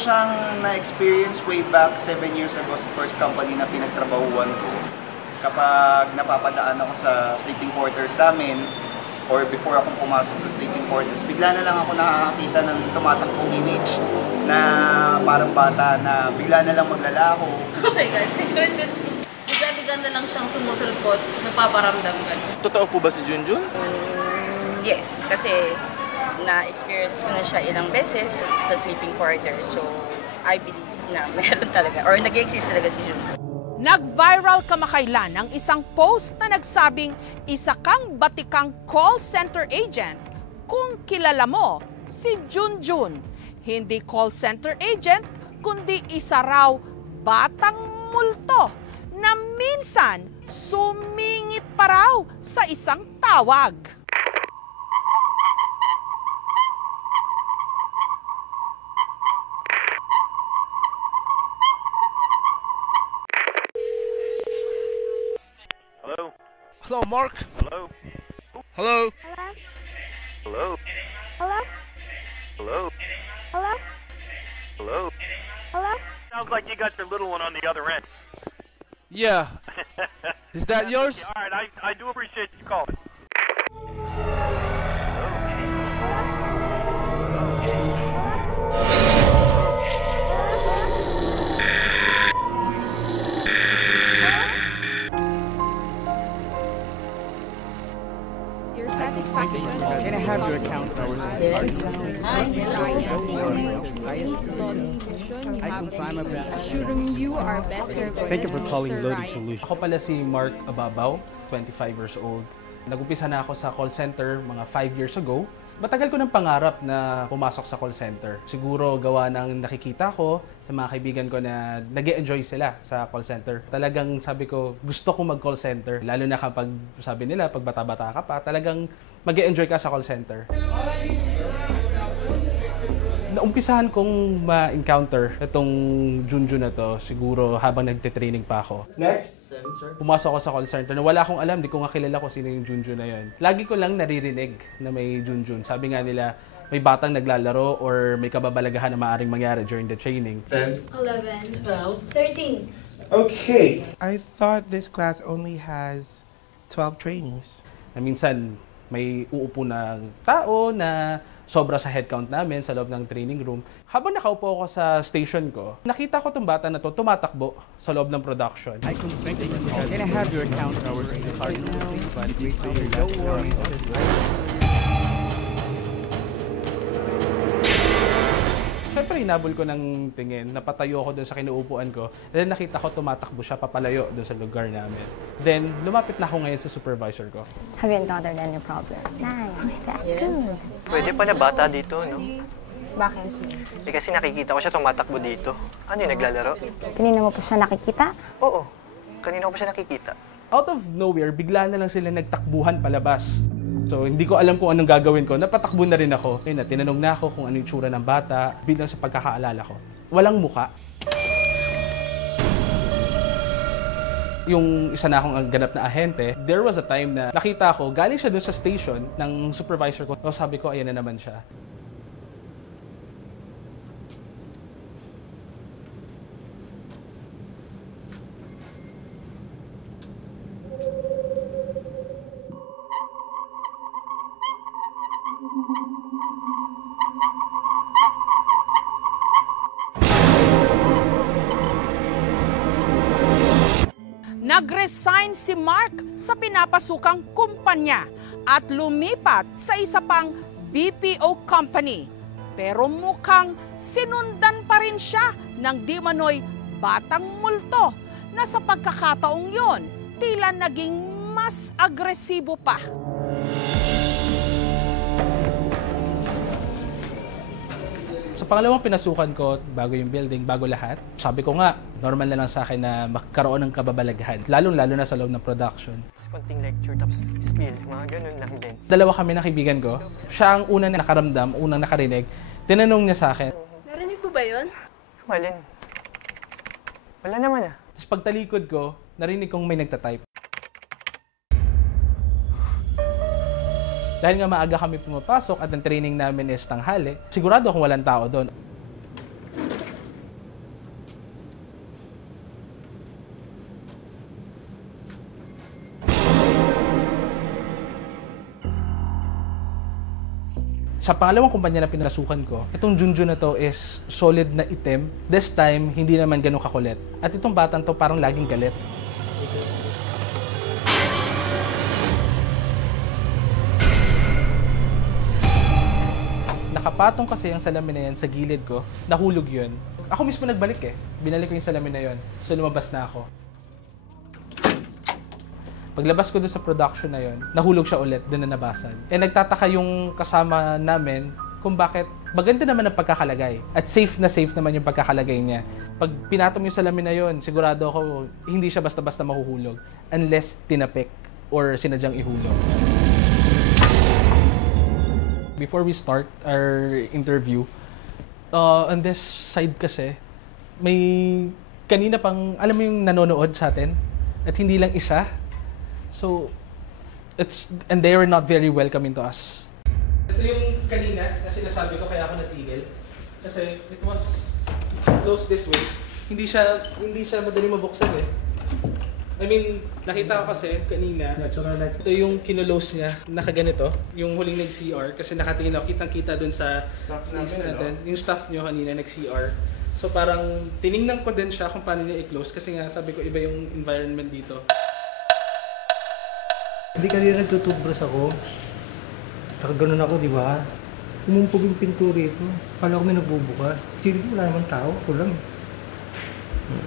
siyang na-experience way back 7 years ago sa first company na pinagtrabahuan ko. Kapag napapadaan ako sa sleeping quarters namin, or before akong pumasok sa sleeping quarters, bigla na lang ako nakakakita ng tumatakbong image na parang bata na bigla na lang maglalako. Oh my God, si Junjun. Bigla na lang siyang sumusulpot, nagpaparamdam ka. Totoo po ba si Junjun? Yes, kasi na-experience ko na siya ilang beses sa sleeping quarters. So, I believe na meron talaga, or nag-exist talaga si Junjun. Nag-viral kamakailan ang isang post na nagsabing isa kang batikang call center agent kung kilala mo si Junjun. Hindi call center agent, kundi isa raw batang multo na minsan sumingit pa raw sa isang tawag. Hello, Mark. Hello. Hello. Hello. Hello? Hello. Hello? Hello. Hello? Sounds like you got your little one on the other end. Yeah. Is that yours? All right, I do appreciate you calling. Can I have your account hours? I can try my best. Assuring you our best service. Thank you for calling Loading Solution. Ako pala si Mark Ababaw, 25 years old. Nag-umpisa na ako sa call center mga 5 years ago. Matagal ko ng pangarap na pumasok sa call center. Siguro gawa ng nakikita ko sa mga kaibigan ko na nag-e-enjoy sila sa call center. Talagang sabi ko, gusto ko mag-call center. Lalo na kapag sabi nila, pag bata-bata ka pa, talagang mag-e-enjoy ka sa call center. Naumpisahan kong ma-encounter itong Junjun na to siguro habang nagte-training pa ako. Next. Pumasok ako sa call center na wala akong alam, di ko nga kilala kung sino yung Junjun na yun. Lagi ko lang naririnig na may Junjun. Sabi nga nila, may batang naglalaro or may kababalagahan na maaaring mangyari during the training. 10, 11, 13. 12. Okay. I thought this class only has 12 trainees. Na minsan, may uupo na tao na sobra sa headcount namin sa loob ng training room. Habang nakaupo ako sa station ko, nakita ko itong bata na to tumatakbo sa loob ng production. I can have your account hours? Sorry, but don't worry. Siyempre, hinabol ko ng tingin. Napatayo ako doon sa kinuupuan ko. Then nakita ko tumatakbo siya papalayo doon sa lugar namin. Then lumapit na ako ngayon sa supervisor ko. Have you encountered any problem? Nice. That's good. Pwede pala bata dito, no? Bakit? Eh kasi nakikita ko siya tumatakbo dito. Ano yung naglalaro? Kanina mo po siya nakikita? Oo. Kanina ko pa siya nakikita. Out of nowhere, bigla na lang sila nagtakbuhan palabas. So, hindi ko alam kung anong gagawin ko. Napatakbo na rin ako. Ayun na, tinanong na ako kung ano yung tsura ng bata bilang sa pagkakaalala ko. Walang muka. Yung isa na akong ganap na ahente, there was a time na nakita ko, galing siya doon sa station ng supervisor ko. So, sabi ko, ayan na naman siya. Nag-resign si Mark sa pinapasukang kumpanya at lumipat sa isa pang BPO company. Pero mukhang sinundan pa rin siya ng di manoy batang multo na sa pagkakataong yon tila naging mas agresibo pa. Sa pangalawang pinasukan ko, bago yung building, bago lahat, sabi ko nga, normal na lang sa akin na magkaroon ng kababalaghan. Lalo na sa loob ng production. Konting lecture, tapos spill, mga ganun lang din. Dalawa kami ng kaibigan ko. Siya ang unang nakaramdam, unang nakarinig. Tinanong niya sa akin. Narinig po ba yun? Malin. Wala naman ah. Tapos pagtalikod ko, narinig kong may nagtatype. Dahil nga maaga kami pumapasok at ang training namin is tanghali, sigurado kung walang tao doon. Sa pangalawang kumpanya na pinasukan ko, itong Junjun na to is solid na itim. This time, hindi naman ganun kakulit. At itong batang to parang laging galit. Nakapatong kasi ang salamin na yan sa gilid ko, nahulog yun. Ako mismo nagbalik eh. Binalik ko yung salamin na yun. So lumabas na ako. Paglabas ko doon sa production na yun, nahulog siya ulit, doon na nabasag. Eh nagtataka yung kasama namin kung bakit maganda naman ang pagkakalagay. At safe naman yung pagkakalagay niya. Pag pinatom yung salamin na yun, sigurado ako hindi siya basta-basta mahuhulog. Unless tinapik or sinadyang ihulog. Before we start our interview, on this side kasi, may kanina pang, alam mo yung nanonood sa atin, at hindi lang isa. So, and they were not very welcoming to us. Ito yung kanina, na sinasabi ko kaya ako natigil. Kasi it was closed this way. Hindi siya madali mabuksan eh. I mean, nakita ko kasi kanina, ito yung kinulose niya, nakaganito, yung huling nag-CR, kasi nakatingin ako, kitang-kita dun sa staff natin, no? Yung staff nyo kanina nag-CR. So parang tiningnan ko din siya kung paano niya i-close, kasi nga sabi ko iba yung environment dito. Hindi kanina nagtutubros ako, nakaganon ako, di ba? Umumpog yung pinto rito, kala ko may nagbubukas, kasi dito wala namang tao, ako lang.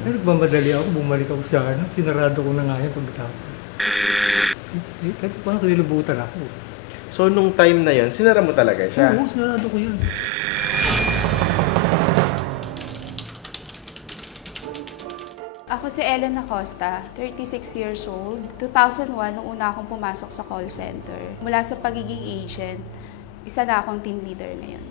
Ay, nagmamadali ako, bumalik ako sa ano, sinarado ko na nga yan pagkatapos. Kahit parang kanilubutan ako. So, nung time na yon, sinara mo talaga siya? Oo, sinarado ko yan. Ako si Ellen Acosta, 36 years old. 2001, nung una akong pumasok sa call center. Mula sa pagiging agent, isa na akong team leader ngayon.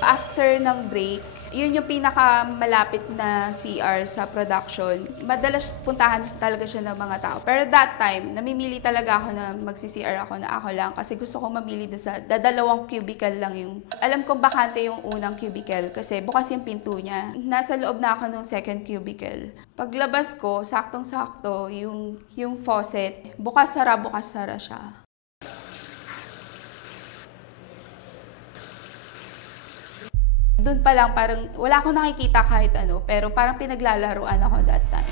After ng break, yun yung pinakamalapit na CR sa production. Madalas puntahan talaga siya ng mga tao. Pero that time, namimili talaga ako na magsi-CR ako na ako lang kasi gusto kong mamili doon sa dadalawang cubicle lang yung... Alam kong bakante yung unang cubicle kasi bukas yung pinto niya. Nasa loob na ako ng second cubicle. Paglabas ko, saktong-sakto yung faucet. Bukas-sara siya. Doon pa lang parang wala akong nakikita kahit ano, pero parang pinaglalaruan ako that time.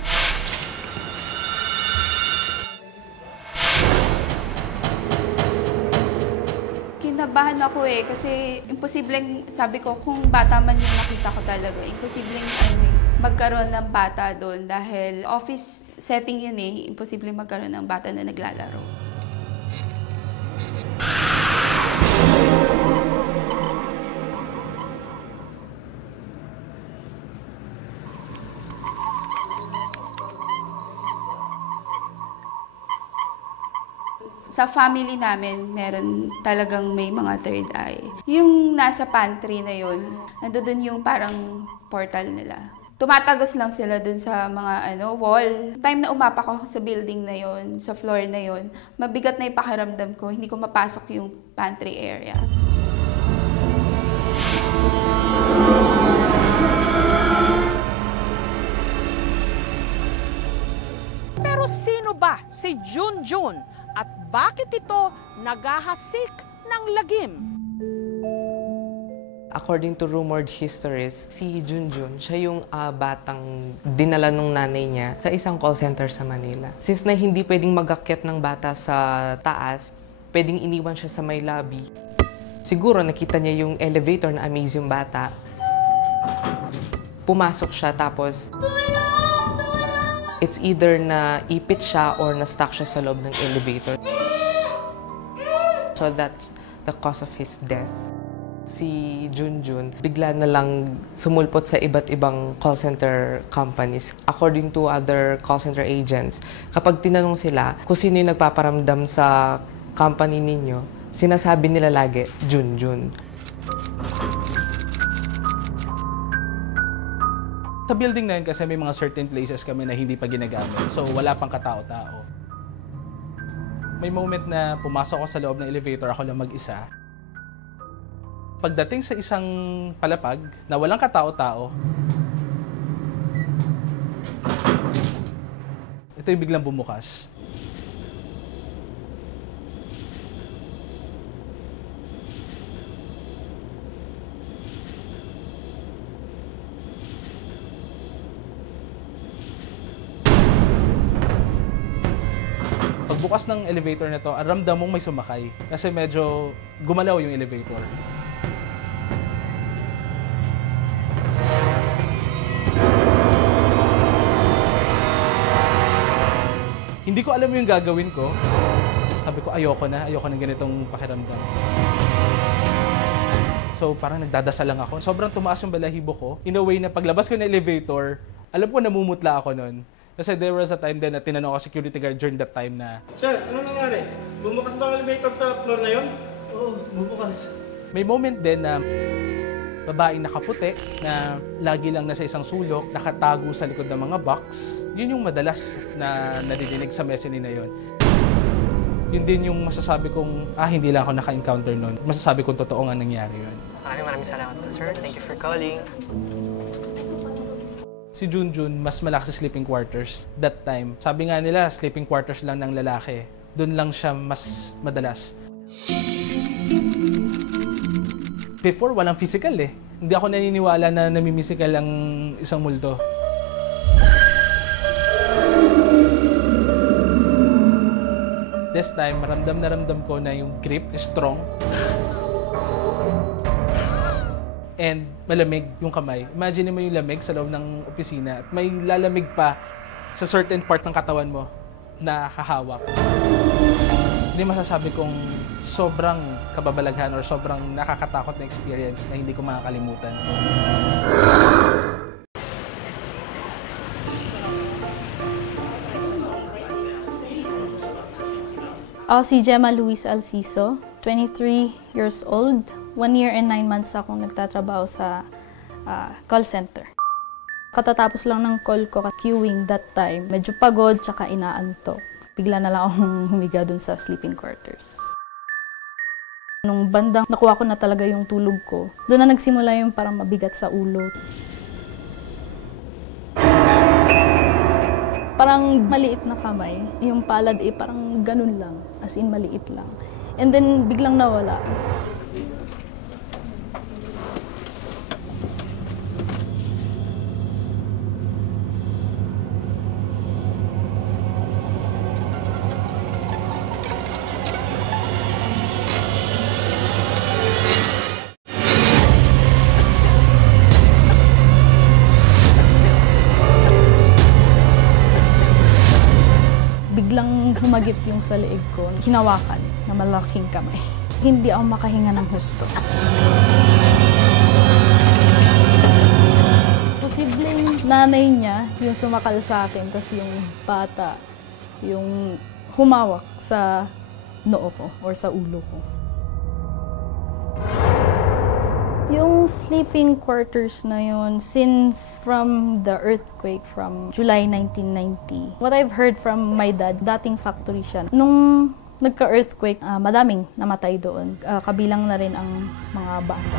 Kinabahan ako kasi imposibleng, sabi ko, kung bata man yung nakita ko talaga, imposibleng magkaroon ng bata doon dahil office setting yun imposibleng magkaroon ng bata na naglalaro. Sa family namin, meron talagang may mga third eye. Yung nasa pantry na yun, nandoon yung parang portal nila. Tumatagos lang sila dun sa mga wall. Time na umapak ako sa building na yun, sa floor na yun, mabigat na yung pakiramdam ko, hindi ko mapasok yung pantry area. Pero sino ba si Junjun? At bakit ito naghahasik ng lagim? According to rumored histories, si Junjun, siya yung batang dinala nung nanay niya sa isang call center sa Manila. Since na hindi pwedeng mag-akyat ng bata sa taas, pwedeng iniwan siya sa may lobby. Siguro nakita niya yung elevator na amaze yung bata. Pumasok siya tapos... It's either na ipit siya or na-stuck siya sa loob ng elevator. So that's the cause of his death. Si Junjun, bigla na lang sumulpot sa iba't ibang call center companies. According to other call center agents, kapag tinanong sila kung sino yung nagpaparamdam sa company ninyo, sinasabi nila lagi, Junjun. Sa building na yun kasi may mga certain places kami na hindi pa ginagamit. So wala pang katao-tao. May moment na pumasok ako sa loob ng elevator, ako lang mag-isa. Pagdating sa isang palapag na walang katao-tao, ito yung biglang bumukas. Pagbukas ng elevator na to, ramdam mong may sumakay. Kasi medyo gumalaw yung elevator. Hindi ko alam yung gagawin ko. Sabi ko, ayoko na ganitong pakiramdam. So parang nagdadasal lang ako. Sobrang tumaas yung balahibo ko. In a way na paglabas ko ng elevator, alam ko namumutla ako nun. Kasi there was a time din na tinanong ako security guard during that time na, Sir, ano nangyari? Bumukas ba ang elevator sa floor na yun? Oo, bumukas. may moment din na babaeng nakaputi na lagi lang nasa isang sulok, nakatago sa likod ng mga box. Yun yung madalas na nadidinig sa mezzanine na yun. Yun din yung masasabi kong, hindi lang ako naka-encounter nun. Masasabi kong totoo nga nangyari yun. Maraming salamat po, sir. Thank you for calling. Si Junjun, mas malaki sa sleeping quarters that time. Sabi nga nila, sleeping quarters lang ng lalaki. Doon lang siya mas madalas. Before, walang physical eh. Hindi ako naniniwala na namimisikal ang isang multo. This time, maramdam na ramdam ko na yung grip is strong. And malamig yung kamay. Imagine mo yung lamig sa loob ng opisina at may lalamig pa sa certain part ng katawan mo na hahawak. Hindi masasabi kong sobrang kababalaghan or sobrang nakakatakot na experience na hindi ko makakalimutan. Ako si Gemma Luis Alciso, 23 years old. 1 year and 9 months akong nagtatrabaho sa call center. Katatapos lang ng call ko, queuing that time. Medyo pagod, tsaka inaantok. Bigla na lang akong humiga dun sa sleeping quarters. Nung bandang nakuha ko na talaga yung tulog ko, doon na nagsimula yung parang mabigat sa ulo. Parang maliit na kamay. Yung palad parang ganun lang. As in maliit lang. And then biglang nawala. Biglang humagip yung sa leeg ko, hinawakan na malaking kamay. Hindi ako makahinga ng husto. Posibleng nanay niya yung sumakal sa akin, tapos yung bata yung humawak sa noo ko or sa ulo ko. Yung sleeping quarters na yun, since from the earthquake from July 1990, what I've heard from my dad, dating factory siya. Nung nagka-earthquake, madaming namatay doon. Kabilang na rin ang mga bata.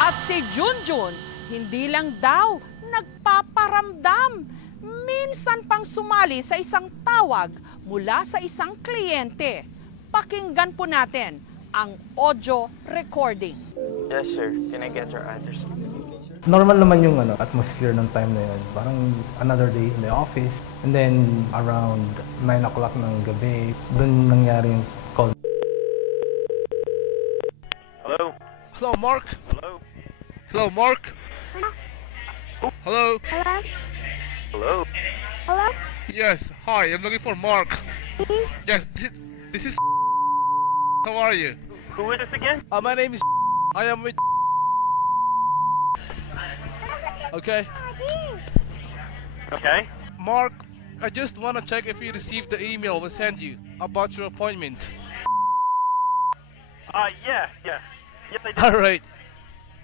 At si Junjun, hindi lang daw nagpaparamdam. Minsan pang sumali sa isang tawag mula sa isang kliyente. Pakinggan po natin ang audio recording. Yes, sir. Can I get your address? Normal naman yung atmosphere ng time na yun. Parang another day in the office. And then around 9 o'clock ng gabi, doon nangyari yung call. Hello? Hello, Mark? Hello? Hello, Mark? Hello? Hello? Hello? Hello? Yes, hi, I'm looking for Mark. Yes, this is How are you? Who is this again? My name is I am with Okay? Okay. Mark, I just want to check if you received the email we sent you about your appointment. Yeah. Yes, I did. Alright.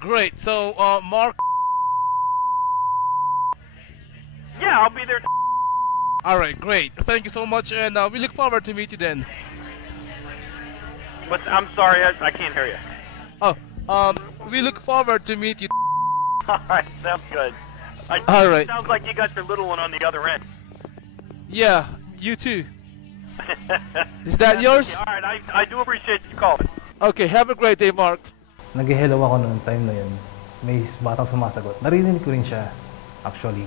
Great. So, Mark... Yeah, I'll be there. Alright, great. Thank you so much, and we look forward to meet you then. But I'm sorry, I can't hear you. We look forward to meet you. Alright, sounds good. Alright. Sounds like you got your little one on the other end. Yeah, you too. Is that yours? Alright, I do appreciate you calling. Okay, have a great day, Mark. Nag-hello ako noong time na yun. May batang sumasagot. Narinig ko rin siya, actually.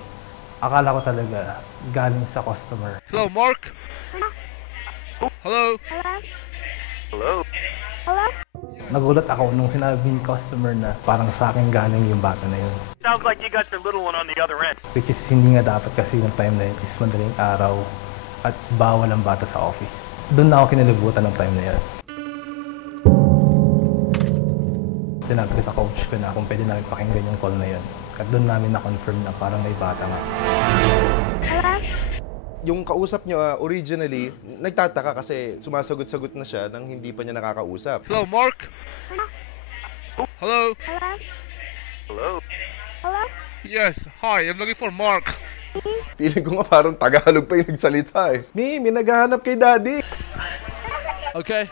Akala ko talaga galing sa customer. Hello, Mark? Hello? Hello? Hello? Nagulat ako nung sinabi ng customer na parang sa akin galing yung bata na yun. Sounds like you got your little one on the other end. Which is hindi nga dapat kasi yung time na yun is madaling araw at bawal ang bata sa office. Doon na ako kinalibutan ng time na yun. Sinabi ko sa coach ko na kung pwede namin pakinggan yung call na yun. At doon namin na-confirm na parang may bata nga. Yung kausap niyo originally, nagtataka kasi sumasagot-sagot na siya nang hindi pa niya nakakausap. Hello, Mark? Hello? Hello? Hello? Yes, hi, I'm looking for Mark. Feeling ko nga parang Tagalog pa yung nagsalita eh. May naghahanap kay Daddy. Okay.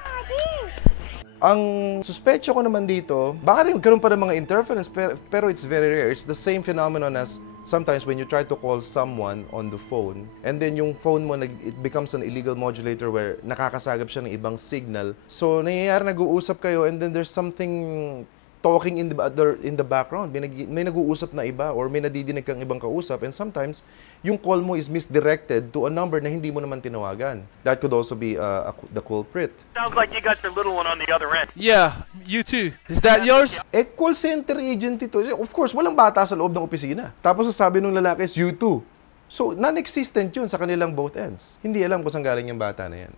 Ang suspetsyo ko naman dito, baka rin magkaroon pa ng mga interference, pero it's very rare. It's the same phenomenon as sometimes when you try to call someone on the phone, and then yung phone mo, it becomes an illegal modulator where nakakasagap siya ng ibang signal. So, nangyayari, nag-uusap kayo, and then there's something talking in the background. May nag-uusap na iba, or may nadidinig kang ibang kausap, and sometimes, yung call mo is misdirected to a number na hindi mo naman tinawagan. That could also be the culprit. Sounds like you got your little one on the other end. Yeah, you too. Is that yours? Call center agent ito. Of course, walang bata sa loob ng opisina. Tapos sabi ng lalaki is, you too. So, non-existent yun sa kanilang both ends. Hindi alam kung saan galing yung bata na yan.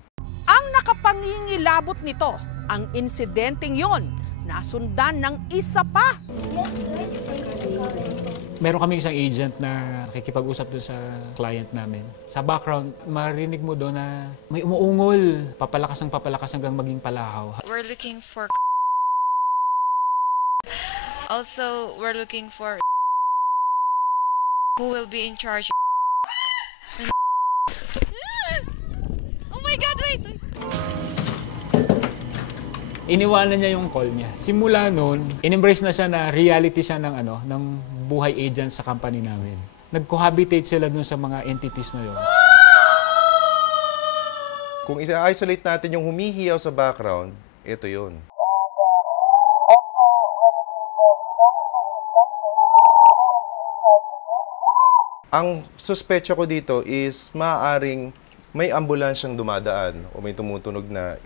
Ang nakapangingilabot nito, ang insidenteng yon, nasundan ng isa pa. Meron kami isang agent na nakikipag-usap doon sa client namin. Sa background, marinig mo doon na may umuungol, papalakas hanggang maging palahaw. We're looking for also, we're looking for who will be in charge. Oh my God, wait! Iniwanan niya yung call niya. Simula noon, in-embrace na siya na reality siya ng buhay agent sa company namin. Nag-cohabitate sila dun sa mga entities na yun. Kung isa-isolate natin yung humihiyaw sa background, ito yun. Ang suspetsyo ko dito is maaaring may ambulansyang dumadaan o may tumutunog na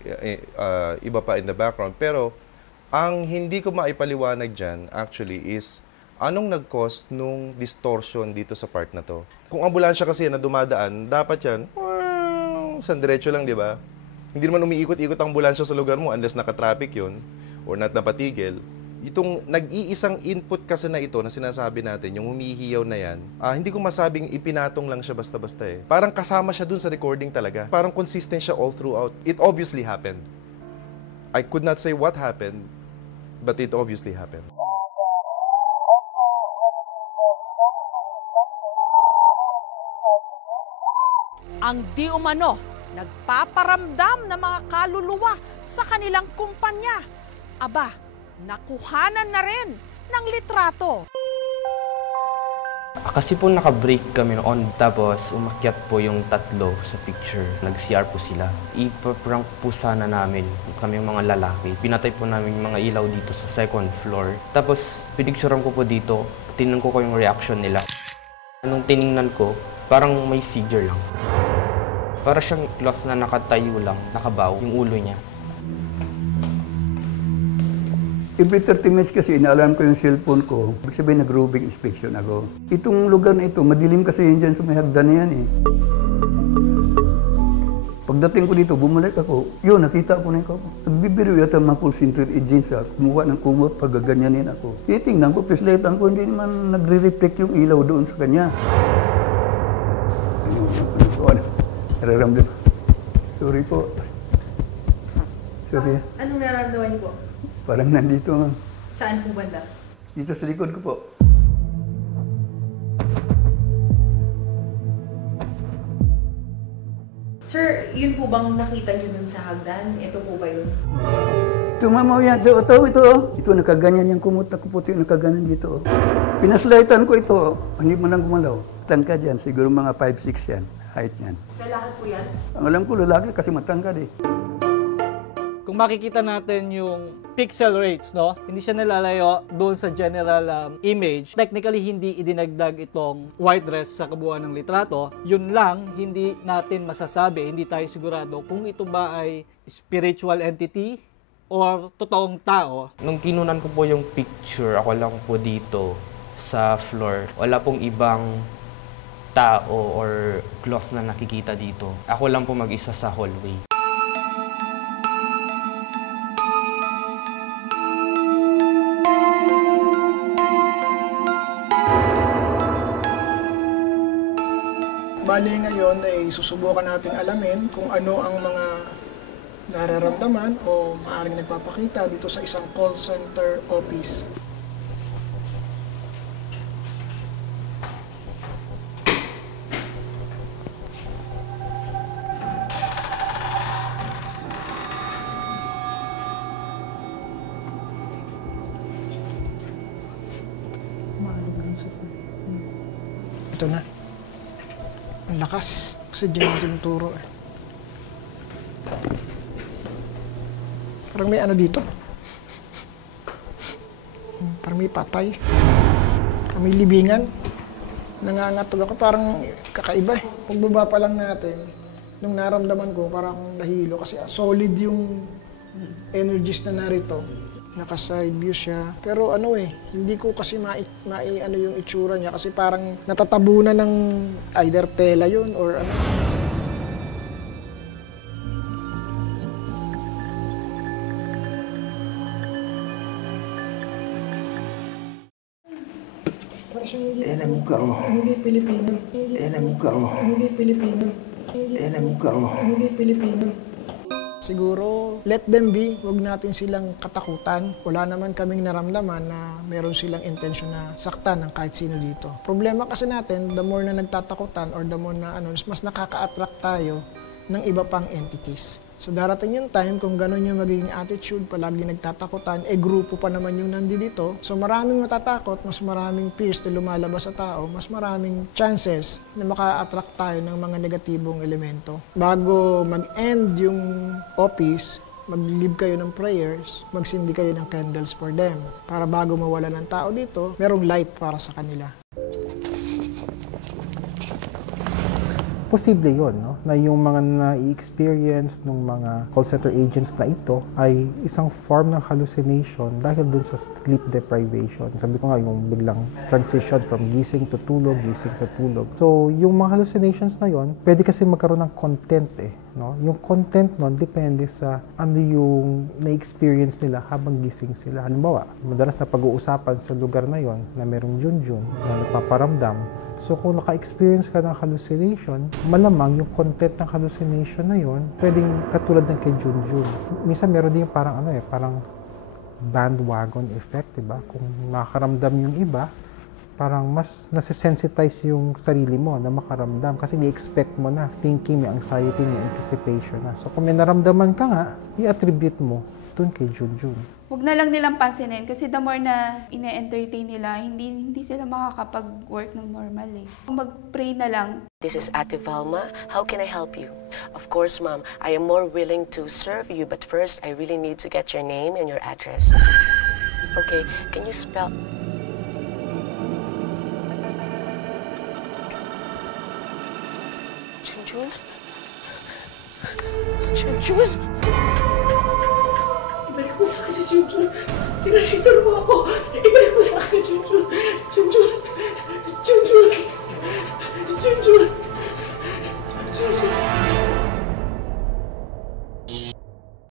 iba pa in the background. Pero ang hindi ko maipaliwanag dyan actually is anong nag-cause nung distortion dito sa part na to. Kung ambulansya kasi na dumadaan, dapat yan, sa diretso lang, di ba? Hindi naman umiikot-ikot ang ambulansya sa lugar mo unless naka-traffic yun or napatigil. Itong nag-iisang input kasi na ito na sinasabi natin, yung humihiyaw na yan, hindi ko masabing ipinatong lang siya basta-basta eh. Parang kasama siya dun sa recording talaga. Parang consistent siya all throughout. It obviously happened. I could not say what happened, but it obviously happened. Ang di umano, nagpaparamdam ng mga kaluluwa sa kanilang kumpanya. Aba, nakuhanan na rin ng litrato. Kasi po naka-break kami noon, tapos umakyat po yung tatlo sa picture. Nag-CR po sila. Ipaprank po sana namin kami mga lalaki. Pinatay po namin yung mga ilaw dito sa second floor. Tapos pinicturean ko po dito, tinignan ko yung reaction nila. Nung tiningnan ko, parang may figure lang. Para siyang close na nakatayo lang, nakabaw yung ulo niya. Every 30 minutes kasi inaalarm ko yung cellphone ko. Ibig sabihin nag-roving inspection ako. Itong lugar na ito, madilim kasi yun dyan sa may hagdan na yan eh. Pagdating ko dito, bumalik ako. Yun, nakita ko na yung kapo. Nagbibiro yata mga call center agents kumuha ng kumot, pagaganyanin ako. Titingnan ko, pisletan ko, hindi naman nagre-reflect yung ilaw doon sa kanya. Nararamdam. Sorry po. Sorry. Anong nararamdaman niyo po? Parang nandito. Saan po banda? Dito sa likod ko po. Sir, yun po bang nakita niyo dun sa hagdan? Ito po ba yun? Tumamaw yan. Ito. Ito, nakaganyan yung kumot na kuputi. Nakaganyan dito. Pinaslightan ko ito. Hindi mo nang gumalaw. Tangkad yan. Siguro mga 5'6" yan. Height yan. Lalaki po yan? Ang alam ko lalaki kasi matangkad eh. Kung makikita natin yung pixel rates, no? Hindi siya nalalayo doon sa general image. Technically, hindi idinagdag itong white dress sa kabuuan ng litrato. Yun lang, hindi natin masasabi, hindi tayo sigurado kung ito ba ay spiritual entity or totoong tao. Nung kinunan ko po yung picture, ako lang po dito sa floor. Wala pong ibang tao or cloth na nakikita dito. Ako lang po mag-isa sa hallway. Bali ngayon ay susubukan natin alamin kung ano ang mga nararamdaman o maaaring nagpapakita dito sa isang call center office. Ito na. Ang lakas. Kasi dyan yung tinuturo eh. Parang may ano dito. Parang may patay. Parang may libingan. Nangangatog ako. Parang kakaiba eh. Pagbaba pa lang natin, nung naramdaman ko, parang akong nahilo. Kasi solid yung energies na narito. Naka-side view siya. Pero ano eh, hindi ko kasi ano yung itsura niya kasi parang natatabunan ng either tela yun or ano. Ang mukha mo. Hindi Pilipino. Ang mukha mo. Hindi Pilipino. Ang mukha mo. Hindi Pilipino. Siguro, let them be. Huwag natin silang katakutan. Wala naman kaming naramdaman na meron silang intensyon na saktan ng kahit sino dito. Problema kasi natin, the more na nagtatakutan or the more na mas nakaka-attract tayo ng iba pang entities. So darating yung time kung ganun yung magiging attitude, palagi nagtatakutan, grupo pa naman yung nandito. So maraming matatakot, mas maraming fears na lumalabas sa tao, mas maraming chances na maka-attract tayo ng mga negatibong elemento. Bago mag-end yung office, mag-leave kayo ng prayers, magsindi kayo ng candles for them. Para bago mawala ng tao dito, merong light para sa kanila. Posible yun, no? Na yung mga na-experience ng mga call center agents na ito ay isang form ng hallucination dahil dun sa sleep deprivation. Sabi ko nga, yung biglang transition from gising to tulog, gising sa tulog. So, yung mga hallucinations na yon, pwede kasi magkaroon ng content eh. No? Yung content nun, depende sa ano yung na-experience nila habang gising sila. Halimbawa, madalas na pag-uusapan sa lugar na yon na merong junjun na nagpaparamdam. So kung naka-experience ka ng hallucination, malamang yung content ng hallucination na yon pwedeng katulad ng kay Junjun. Minsan meron din yung parang parang bandwagon effect, diba? Kung makaramdam yung iba, parang mas nasisensitize yung sarili mo na makaramdam kasi ni-expect mo na, thinking, may anxiety, may anticipation na. So kung may naramdaman ka nga, i-attribute mo dun kay Junjun. Huwag na lang nilang pansinin kasi the more na ine-entertain nila, hindi sila makakapag-work ng normal eh. Mag-pray na lang. This is Ate Valma. How can I help you? Of course, Ma'am. I am more willing to serve you, but first, I really need to get your name and your address. Okay, can you spell... Junjun? Junjun? Ibalik mo sa akin si Junjun. Tinahikar mo ako. Ibalik mo sa akin si Junjun.